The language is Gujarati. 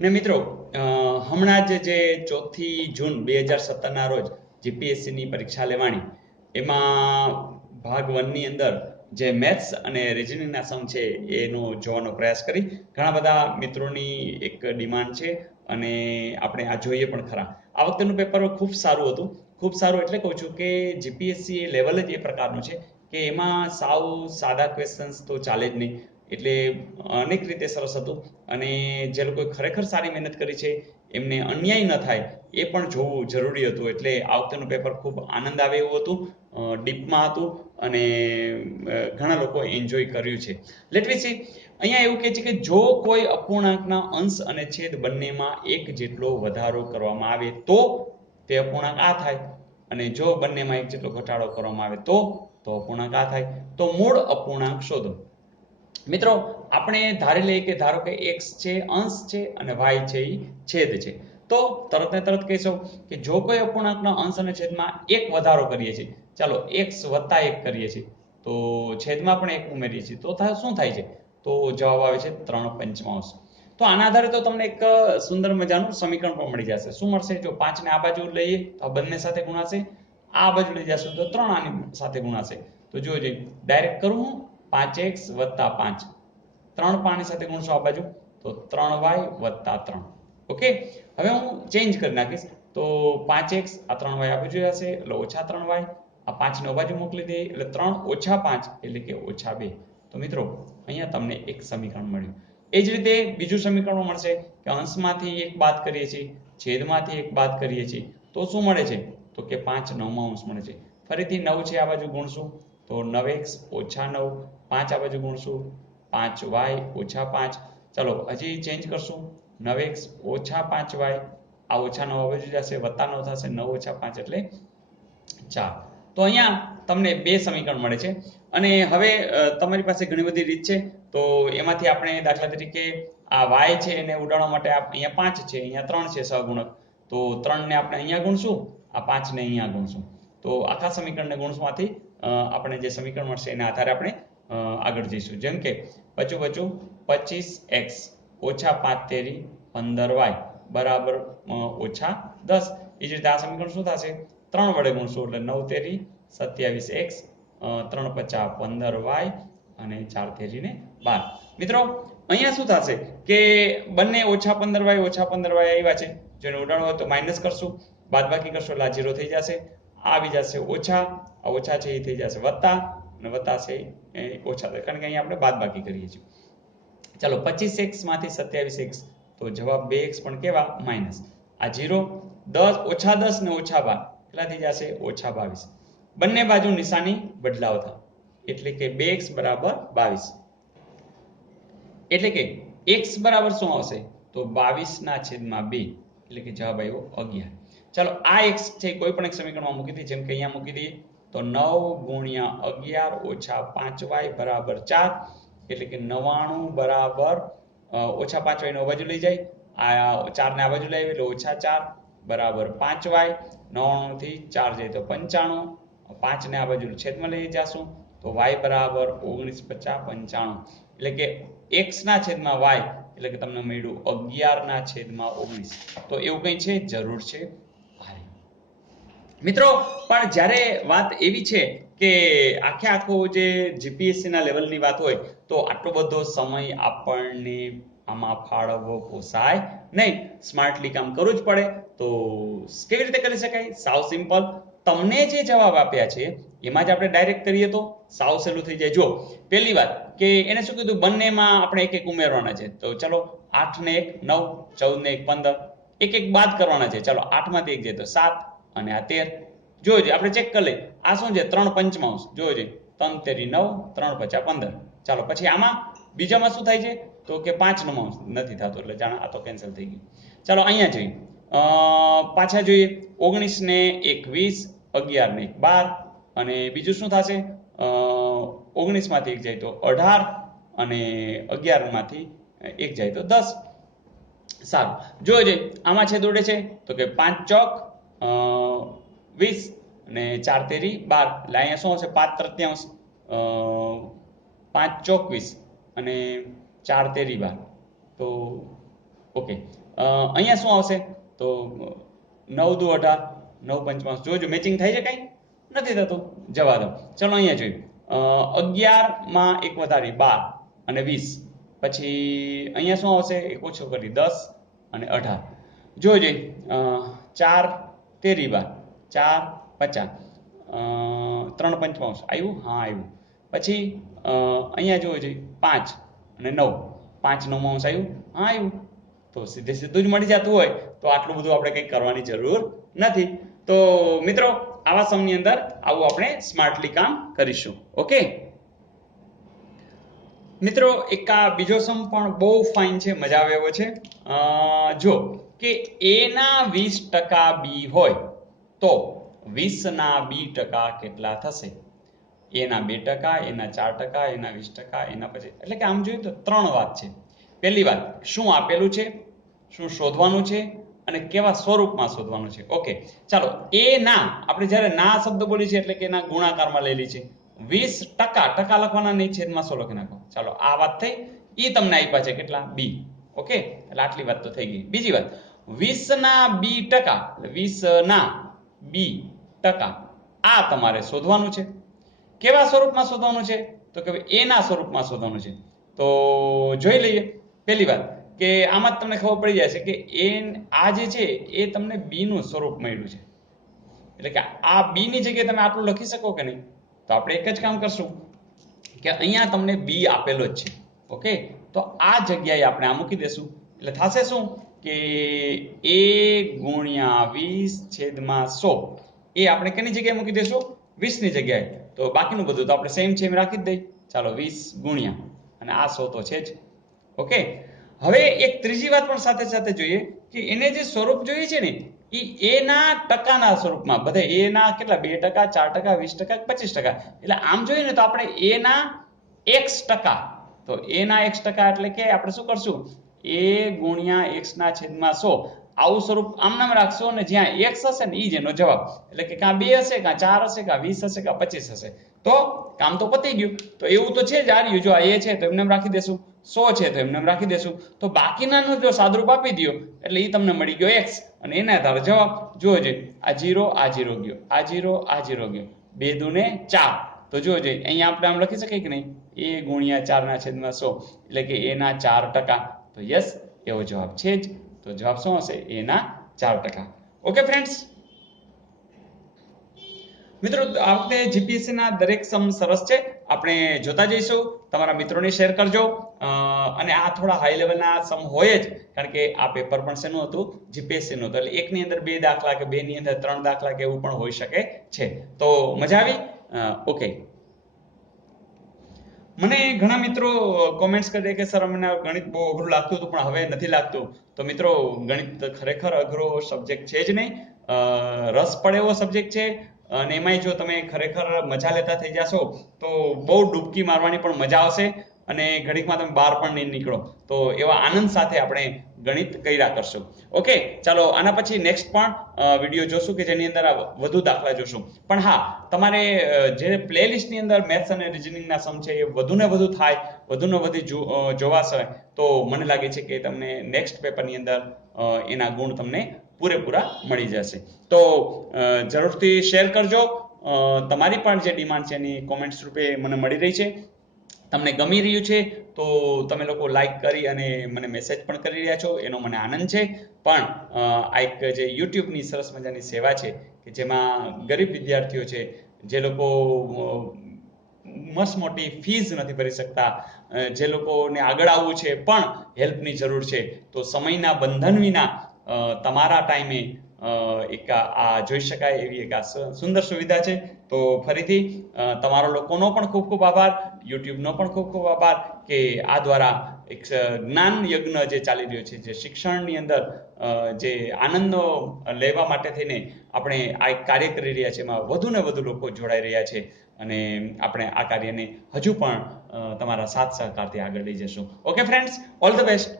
ને મિત્રો હમણાં જે 4 જૂન 2017ના રોજ જીપીએસસીની પરીક્ષા લેવાની એમાં ભાગ 1ની અંદર જે મેથ્સ અને રિઝનિંગના સમ છે એનો જોવાનો પ્રયાસ કરી ઘણા બધા મિત્રોની એક ડિમાન્ડ છે અને આપણે આ જોઈએ પણ ખરા. આ વખતેનું પેપર ખૂબ સારું હતું. ખૂબ સારું એટલે કહું છું કે જીપીએસસી લેવલ જ એ પ્રકારનું છે કે એમાં સાવ સાદા ક્વેશ્ચન્સ તો ચાલે જ નહીં. એટલે અનેક રીતે સરસ હતું અને જે લોકોએ ખરેખર સારી મહેનત કરી છે એમને અન્યાય ન થાય એ પણ જોવું જરૂરી હતું. એટલે આ વખતેનું પેપર ખૂબ આનંદ આવે એવું હતું, ડીપમાં હતું અને ઘણા લોકો એન્જોય કર્યું છે. લેટ વી સી, અહીંયા એવું કહે છે કે જો કોઈ અપૂર્ણાંકના અંશ અને છેદ બંનેમાં એક જેટલો વધારો કરવામાં આવે તો તે અપૂર્ણાંક આ થાય અને જો બંનેમાં એક જેટલો ઘટાડો કરવામાં આવે તો અપૂર્ણાંક આ થાય. તો મૂળ અપૂર્ણાંક શોધો. મિત્રો આપણે ધારી લઈએ કે ધારો કે x છે અંશ છે અને y છે એ છેદ છે. તો તરત ને તરત કહીશું કે જો કોઈ અપૂર્ણાંકના અંશ અને છેદમાં એક વધારો કરીએ છીએ, ચાલો x વત્તા 1 કરીએ છીએ તો છેદમાં પણ 1 ઉમેરીએ છીએ તો શું થાય છે? તો જવાબ આવે છે 3/5. તો આના આધારે તો તમને એક સુંદર મજાનું સમીકરણ પણ મળી જશે. શું મળશે? જો 5 ને આ બાજુ લઈએ તો આ બંને સાથે ગુણાશે, આ બાજુ લઈ જશું તો 3 આની સાથે ગુણાશે. તો જોજો ડાયરેક્ટ કરું હું 5x વત્તા 5, 3 પાણી સાથે ગુણશું આ બાજુ તો 3y વત્તા 3. ઓકે, હવે હું ચેન્જ કરી નાખીશ તો 5x આ 3y આ બાજુ હશે એટલે ઓછા 3y, આ 5 ને આ બાજુ મોકલી દઈએ એટલે 3 ઓછા 5 એટલે કે ઓછા 2. તો મિત્રો અહીંયા તમને એક સમીકરણ મળ્યું. એ જ રીતે બીજું સમીકરણ મળશે કે અંશમાંથી 1 બાદ કરીએ છીએ, છેદમાંથી 1 બાદ કરીએ છીએ તો શું મળે છે? તો કે 5 9મા અંશ મળે છે. ફરીથી 9 છે આ બાજુ ગુણશું તો 9x ઓછા 9, 5 આ બાજુ ગુણશું 5y ઓછા 5. ચલો હજી ચેન્જ કરશું 9x ઓછા 5y, આ ઓછા 9 આ બાજુ જશે વત્તા 9 થશે, 9 ઓછા 5 એટલે 4. તો અહીંયા તમને બે સમીકરણ મળે છે અને હવે તમારી પાસે ઘણી બધી રીત છે. તો એમાંથી આપણે દાખલા તરીકે આ y છે એને ઉડાડવા માટે અહીંયા 5 છે, અહીંયા 3 છે સહગુણક, તો 3 ને આપણે અહીંયા ગુણશું, આ 5 ને અહીંયા ગુણશું તો આખા સમીકરણને ગુણવાથી આપણે જે સમીકરણ મળશે એના આધારે આપણે આગળ જઈશું. જેમ કે બચું 25x ઓછા 5 તેરી 15y બરાબર ઓછા 10. એ જ રીતે આ સમીકરણ શું થશે? 3 વડે ગુણશું એટલે 9 તેરી 27x, 3 પચા 15y અને 4 તેરી ને 12. મિત્રો અહીંયા શું થશે કે બંને ઓછા 15y આવ્યા છે, જેને ઉડાડવું હોય તો માઇનસ કરશું, બાદબાકી કરશો એટલે આ 0 થઈ જશે, આ આવી જશે ઓછા, આ ઓછા છે એ થઈ જશે વત્તા અને વત્તા છે એ ઓછા થાય કારણ કે અહીંયા આપણે બાદબાકી કરીએ છીએ. ચાલો 25x માંથી 27x તો જવાબ 2x પણ કેવા માઇનસ, આ 0 10 ઓછા 10 ને ઓછા 12 કેટલા થઈ જશે? ઓછા 22. બંને બાજુ નિશાની બદલાવ થાય એટલે કે 2x બરાબર 22. એટલે કે x બરાબર શું આવશે? તો 22 ના છેદમાં 2 એટલે કે જવાબ આવ્યો 11. ચાલો આ x છે કોઈ પણ એક સમીકરણમાં મૂકી દઈએ, જેમ કે અહીંયા મૂકી દઈએ તો 9 ગુણ્યા 11 ઓછા 5y બરાબર 4 એટલે કે 99 બરાબર ઓછા 5y નો બાજુ લઈ જાય, આ 4 ને આ બાજુ લઈ આવે એટલે ઓછા 4 બરાબર 5y, 99 થી 4 જાય તો 95, 5 ને આ બાજુ છેદમાં લઈ જાશું તો y બરાબર 19 50 95 એટલે કે x ના છેદમાં y એટલે કે તમને મળ્યું 11 ના છેદમાં 19. તો એવું કંઈ છે? જરૂર છે. મિત્રો પણ જ્યારે વાત એવી છે કે આખો જે જીપીએસસી ના લેવલની વાત હોય તો આટલો બધો સમય આપણને આમાં ફાળવવો પોસાય નહીં, સ્માર્ટલી કામ કરવું જ પડે. તો કેવી રીતે કરી શકાય? સાવ સિમ્પલ. તમને જે જવાબ આપ્યા છે એમાં જ આપણે ડાયરેક્ટ કરીએ તો સાવ સહેલું થઈ જાય. જો પહેલી વાત કે એને શું કીધું, બંનેમાં આપણે એક એક ઉમેરવાના છે. તો ચલો 8 ને 1 9, 14 ને 1 15, એક એક બાદ કરવાના છે. ચલો 8 માંથી 1 જાય તો 7 અને આ 13. જોજો આપણે ચેક કરી લઈએ આ શું છે? 3/5. જોજો 3 તેરી 9, 3 પચા 15. ચાલો પછી આમાં બીજામાં શું થાય છે? તો કે 5/9 નથી થતો એટલે જાણે આ તો કેન્સલ થઈ ગયું. ચાલો અહીંયા જોઈએ, પાછા જોઈએ 19 ને 1 20, 11 ને 1 12 અને બીજું શું થશે? 19 માંથી 1 જાય તો 18 અને 11 માંથી 1 જાય તો 10. સારું, જોજો આમાં છેદ ઉડે છે તો કે 5 ચોક 20 અને 4 તેરી 12 એટલે અહીંયા શું હશે? 5/3, 5 ચોક 20 અને 4 તેરી 12 તો ઓકે, અહીંયા શું આવશે? તો 9 દુ 18, 9 પંચમાંશ. જોજો મેચિંગ થાય છે કઈ? નથી થતું, જવા દો. ચલો અહીંયા જોઈએ. 11 માં એક વધારી 12 અને 20. પછી અહીંયા શું આવશે? એક ઓછો કરી 10 અને 18. જોજે 4 તેરી 12, 4 50, 3 પંચમાંશ આવ્યું? હા આવ્યું. પછી અહીંયા જોવો જોઈએ 5 અને 9, 5 9 આવ્યું? હા આવ્યું. તો સીધે સીધું જ મળી જતું હોય તો આટલું બધું આપણે કંઈ કરવાની જરૂર નથી. તો મિત્રો આવા સમની અંદર આવું આપણે સ્માર્ટલી કામ કરીશું. ઓકે મિત્રો, એક આ બીજો સમ પણ બહુ ફાઇન છે, મજા આવે એવો છે. જો કે a ના 20% b હોય તો 20 ના b ટકા કેટલા થશે? a ના 2%, a ના 4%, a ના 20%, એના પછી એટલે કે આમ જોઈએ તો 3 વાત છે. પહેલી વાત, શું આપેલું છે, શું શોધવાનું છે અને કેવા સ્વરૂપમાં શોધવાનું છે. ઓકે ચાલો, એ ના આપણે જ્યારે ના શબ્દ બોલી છે એટલે કે એના ગુણાકારમાં લેલી છે. 20%, ટકા લખવાના નહીં, છેદમાં 100 લખી નાખો. ચાલો આ વાત થઈ. ઈ તમને આપ્યા છે કેટલા? બી. ઓકે, એટલે આટલી વાત તો થઈ ગઈ. બીજી વાત, 20 ના બી ટકા, 20 ના બી ટકા આ તમારે શોધવાનું છે. કેવા સ્વરૂપમાં શોધવાનું છે? તો કે એ ના સ્વરૂપમાં શોધવાનું છે. તો જોઈ લઈએ. પહેલી વાત કે આમાં તમને ખબર પડી જાય છે કે એ આ જે છે એ તમને બી નું સ્વરૂપ મળ્યું છે. એટલે કે આ બી ની જગ્યાએ તમે આટલું લખી શકો કે નહીં? તો આપણે એક જ કામ કરશું કે અહીંયા તમને બી આપેલો જ છે. ઓકે, તો આ જગ્યાએ આપણે આ મૂકી દેશું. એટલે થશે શું કે a ગુણ્યા 20/100 એ આપણે કેની જગ્યાએ મૂકી દેશું? 20 ની જગ્યાએ. તો બાકીનું બધું તો આપણે સેમ સેમ રાખી જ દઈએ. ચાલો 20 ગુણ્યા અને આ 100 તો છે જ. ઓકે, હવે એક ત્રીજી વાત પણ સાથે સાથે જોઈએ કે એને જે સ્વરૂપ જોઈએ છે ને એ એ ના ટકાના સ્વરૂપમાં. બધા એ ના કેટલા? 2%, 4%, 20%, 25%. એટલે આમ જોઈએ ને તો આપણે એ ના x%. તો એ ના x% એટલે કે આપણે શું કરશું? a ગુણ્યા x ના છેદમાં 100 આવું સ્વરૂપ આમ નામ રાખશો અને જ્યાં x હશે ને ઈ જ એનો જવાબ. એટલે કે કાં 2 હશે, કાં 4 હશે, કાં 20 હશે, કાં 25 હશે. તો કામ તો પતી ગયું. તો એવું તો છે જ આ રહ્યું. જો આ a છે તો એમને રાખી દેશું, 100 છે તો એમને રાખી દેશું. તો બાકીનાનો જો સાદુરૂપ આપી દો એટલે એ તમને મળી ગયો x અને એના આધારે જવાબ. જોજો આ 0 આ 0 ગયો, આ 0 આ 0 ગયો, 2 દુને 4. તો જોજો અહીંયા આપણે આમ લખી શકીએ કે નહીં? a ગુણ્યા 4 ના છેદમાં 100 એટલે કે a ના 4%. તો યસ, એવો જવાબ છે જ. તો જવાબ શું હશે? a ના 4%. ઓકે ફ્રેન્ડ્સ, મિત્રો આ વખતે જીપીએસસી ના દરેક સમ સરસ છે, આપણે જોતા જઈશું. તમારા મિત્રોને શેર કરજો. અને આ થોડા હાઈ લેવલના સમ હોય જ, કારણ કે આ પેપર પણ શેનું હતું? જીપીએસસી નું હતું. એટલે એકની અંદર 2 દાખલા કે 2 ની અંદર 3 દાખલા કે એવું પણ હોઈ શકે છે. તો મજા આવી? ઓકે, મને ઘણા મિત્રો કોમેન્ટ્સ કરે કે સર અમને ગણિત બહુ અઘરું લાગતું હતું પણ હવે નથી લાગતું. તો મિત્રો ગણિત ખરેખર અઘરો સબ્જેક્ટ છે જ નહીં. રસ પડે એવો સબ્જેક્ટ છે. અને એમાંય જો તમે ખરેખર મજા લેતા થઈ જશો તો બહુ ડૂબકી મારવાની પણ મજા આવશે અને ઘડીકમાં તમે બહાર પણ નહીં નીકળો. તો એવા આનંદ સાથે આપણે ગણિત કર્યા કરશું. ઓકે, ચાલો આના પછી નેક્સ્ટ પણ વિડીયો જોશું કે જેની અંદર વધુ દાખલા જોશું. પણ હા, તમારે જે પ્લેલિસ્ટની અંદર મેથ્સ અને રિઝનિંગના સમ છે એ વધુને વધુ થાય, વધુને વધુ જોવાશે તો મને લાગે છે કે તમને નેક્સ્ટ પેપરની અંદર એના ગુણ તમને પૂરેપૂરા મળી જશે. તો જરૂરથી શેર કરજો. તમારી પણ જે ડિમાન્ડ છે એની કોમેન્ટ્સ રૂપે મને મળી રહી છે. તમને ગમી રહ્યું છે તો તમે લોકો લાઈક કરી અને મને મેસેજ પણ કરી રહ્યા છો, એનો મને આનંદ છે. પણ આ એક જે યુટ્યુબની સરસ મજાની સેવા છે કે જેમાં ગરીબ વિદ્યાર્થીઓ છે જે લોકો મસ્ત મોટી ફીસ નથી ભરી શકતા, જે લોકોને આગળ આવવું છે પણ હેલ્પની જરૂર છે, તો સમયના બંધન વિના તમારા ટાઈમે એક આ જોઈ શકાય એવી એક આ સુંદર સુવિધા છે. તો ફરીથી તમારો લોકોનો પણ ખૂબ ખૂબ આભાર, યુટ્યુબનો પણ ખૂબ ખૂબ આભાર કે આ દ્વારા એક જ્ઞાન યજ્ઞ જે ચાલી રહ્યો છે, જે શિક્ષણની અંદર જે આનંદનો લેવા માટે થઈને આપણે આ એક કાર્ય કરી રહ્યા છીએ, એમાં વધુ ને વધુ લોકો જોડાઈ રહ્યા છે અને આપણે આ કાર્યને હજુ પણ તમારા સાથ સહકારથી આગળ લઈ જશું. Okay friends, all the best.